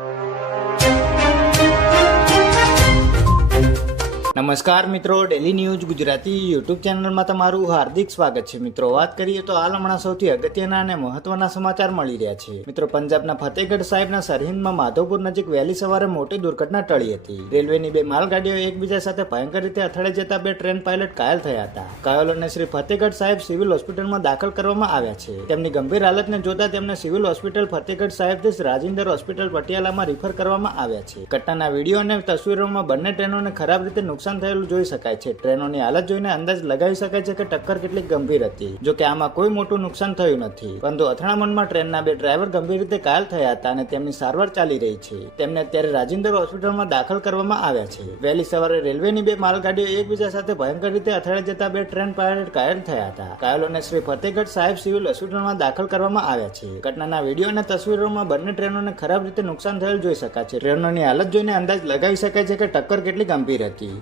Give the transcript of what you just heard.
you. નમસ્કાર મિત્રો daily news Gujarati YouTube ચેનલમાં તમારું હાર્દિક સ્વાગત છે. મિત્રો, વાત કરીએ તો હાલ હમણાં સૌથી અગત્યના અને મહત્વના સમાચાર મળી રહ્યા છે. મિત્રો, પંજાબના ફતેહગઢ સાહેબના સરહિંદમાં માધવપુર નજીક વહેલી સવારે મોટી દુર્ઘટના ટળી હતી. રેલવેની બે માલગાડીઓ એકબીજા સાથે ભયંકર રીતે અથડાઈ જતા બે ટ્રેન પાયલટ ઘાયલ થયા હતા. ઘાયલોને શ્રી ફતેહગઢ સાહેબ સિવિલ હોસ્પિટલમાં દાખલ કરવામાં આવ્યા છે. તેમની ગંભીર હાલતને જોતા તેમને સિવિલ હોસ્પિટલ ફતેહગઢ સાહેબથી રાજિંદર હોસ્પિટલ પટિયાલામાં રિફર કરવામાં આવ્યા છે. ઘટનાના વીડિયો અને તસવીરોમાં બંને ટ્રેનોને ખરાબ રીતે નુકસાન થયેલું જોઈ શકાય છે. ટ્રેનોની હાલત જોઈને અંદાજ લગાવી શકાય છે કે ટક્કર કેટલી ગંભીર હતી, જો કે આમાં કોઈ મોટું નુકસાન થયું નથી. પરંતુ અથડામણમાં ટ્રેનના બે ડ્રાઈવર ગંભીર રીતે ઘાયલ થયા હતા અને તેમની સારવાર ચાલી રહી છે. તેમને અત્યારે રાજિંદર હોસ્પિટલમાં દાખલ કરવામાં આવ્યા છે. વહેલી સવારે રેલવેની બે માલગાડીઓ એકબીજા સાથે ભયંકર રીતે અથડાઈ જતા બે ટ્રેન પાયલટ ઘાયલ થયા હતા. ઘાયલોને શ્રી ફતેહગઢ સાહેબ સિવિલ હોસ્પિટલમાં દાખલ કરવામાં આવ્યા છે. ઘટનાના વીડિયો અને તસવીરોમાં બંને ટ્રેનોને ખરાબ રીતે નુકસાન થયેલ જોઈ શકાય છે. ટ્રેનોની હાલત જોઈને અંદાજ લગાવી શકાય છે કે ટક્કર કેટલી ગંભીર હતી.